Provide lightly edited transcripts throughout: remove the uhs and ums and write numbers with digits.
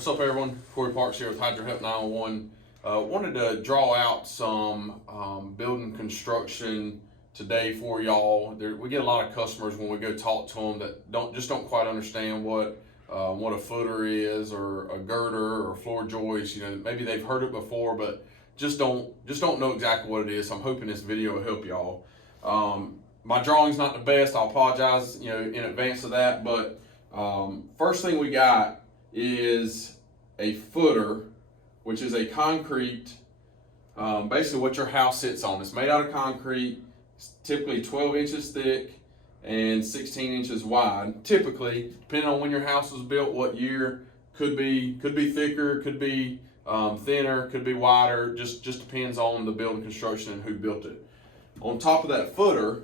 What's up, everyone? Corey Parks here with Hydrohelp 911. Wanted to draw out some building construction today for y'all. We get a lot of customers when we go talk to them that don't quite understand what a footer is, or a girder, or a floor joist. You know, maybe they've heard it before, but just don't know exactly what it is. So I'm hoping this video will help y'all. My drawing's not the best. I apologize, in advance of that. But first thing we got is a footer, which is a concrete, basically what your house sits on. It's made out of concrete. It's typically 12 inches thick and 16 inches wide. Typically, depending on when your house was built, what year, could be thicker, could be thinner, could be wider. Just depends on the building construction and who built it. On top of that footer,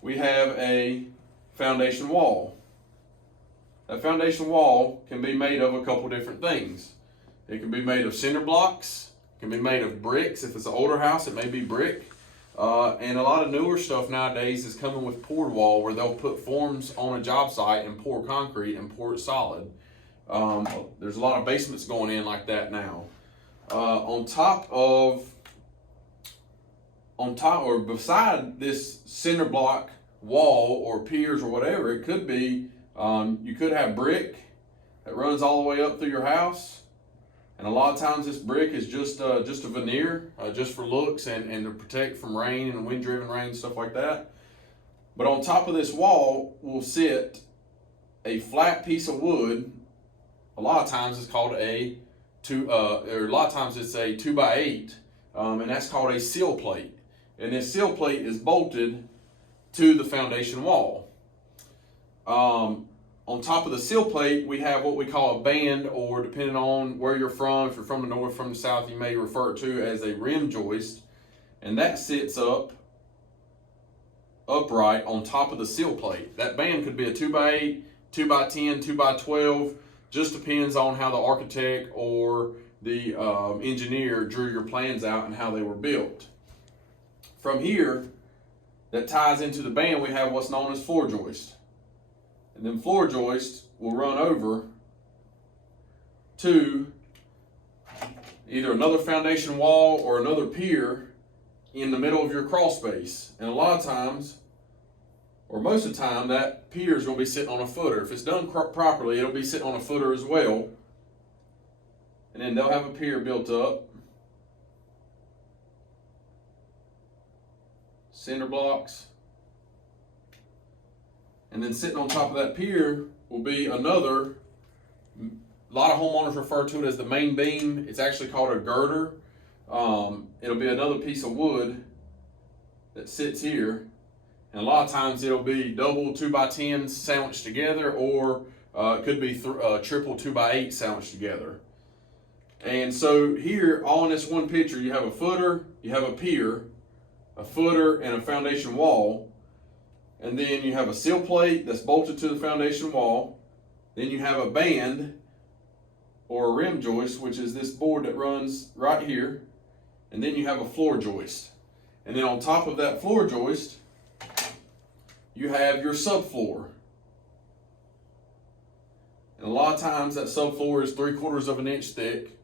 we have a foundation wall. That foundation wall can be made of a couple different things. It can be made of cinder blocks, it can be made of bricks. If it's an older house, it may be brick. And a lot of newer stuff nowadays is coming with poured wall, where they'll put forms on a job site and pour concrete and pour it solid. There's a lot of basements going in like that now. On top or beside this cinder block wall or piers or whatever, it could be, you could have brick that runs all the way up through your house. And a lot of times this brick is just a veneer, just for looks and to protect from rain and wind-driven rain, stuff like that. But on top of this wall will sit a flat piece of wood. A lot of times it's called a 2x8, and that's called a sill plate. And this sill plate is bolted to the foundation wall. On top of the sill plate, we have what we call a band, or depending on where you're from, if you're from the north, from the south, you may refer it to as a rim joist. And that sits upright on top of the sill plate. That band could be a 2x8, 2x10, 2x12, just depends on how the architect or the engineer drew your plans out and how they were built. From here, that ties into the band, we have what's known as floor joist. And then floor joist will run over to either another foundation wall or another pier in the middle of your crawl space. And a lot of times, or most of the time, that pier is going to be sitting on a footer. If it's done properly, it'll be sitting on a footer as well. And then they'll have a pier built up. Cinder blocks. And then sitting on top of that pier will be another, a lot of homeowners refer to it as the main beam. It's actually called a girder. It'll be another piece of wood that sits here. And a lot of times it'll be double 2x10 sandwiched together, or it could be triple 2x8 sandwiched together. And so here, all in this one picture, you have a footer, you have a pier, a footer, and a foundation wall. And then you have a sill plate that's bolted to the foundation wall. Then you have a band or a rim joist, which is this board that runs right here. And then you have a floor joist. And then on top of that floor joist, you have your subfloor. And a lot of times that subfloor is 3/4 of an inch thick.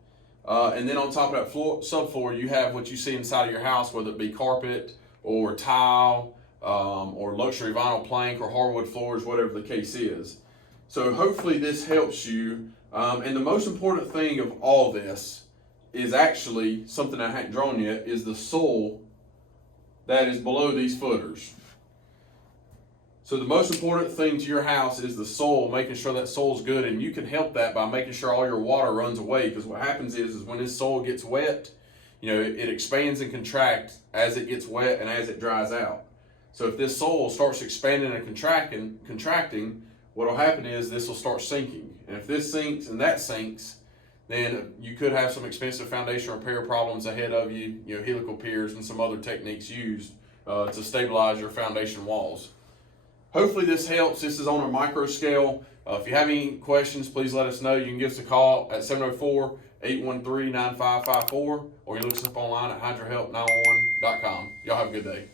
And then on top of that subfloor, you have what you see inside of your house, whether it be carpet or tile, or luxury vinyl plank or hardwood floors, whatever the case is. So hopefully this helps you. And the most important thing of all this is actually something I haven't drawn yet, is the soil that is below these footers. So the most important thing to your house is the soil, making sure that soil's good, and you can help that by making sure all your water runs away, because what happens is when this soil gets wet, it expands and contracts as it gets wet and as it dries out. So if this soil starts expanding and contracting, what will happen is this will start sinking. And if this sinks and that sinks, then you could have some expensive foundation repair problems ahead of you, helical piers and some other techniques used to stabilize your foundation walls. Hopefully this helps. This is on a micro scale. If you have any questions, please let us know. You can give us a call at 704-813-9554, or you can look us up online at hydrohelp911.com. Y'all have a good day.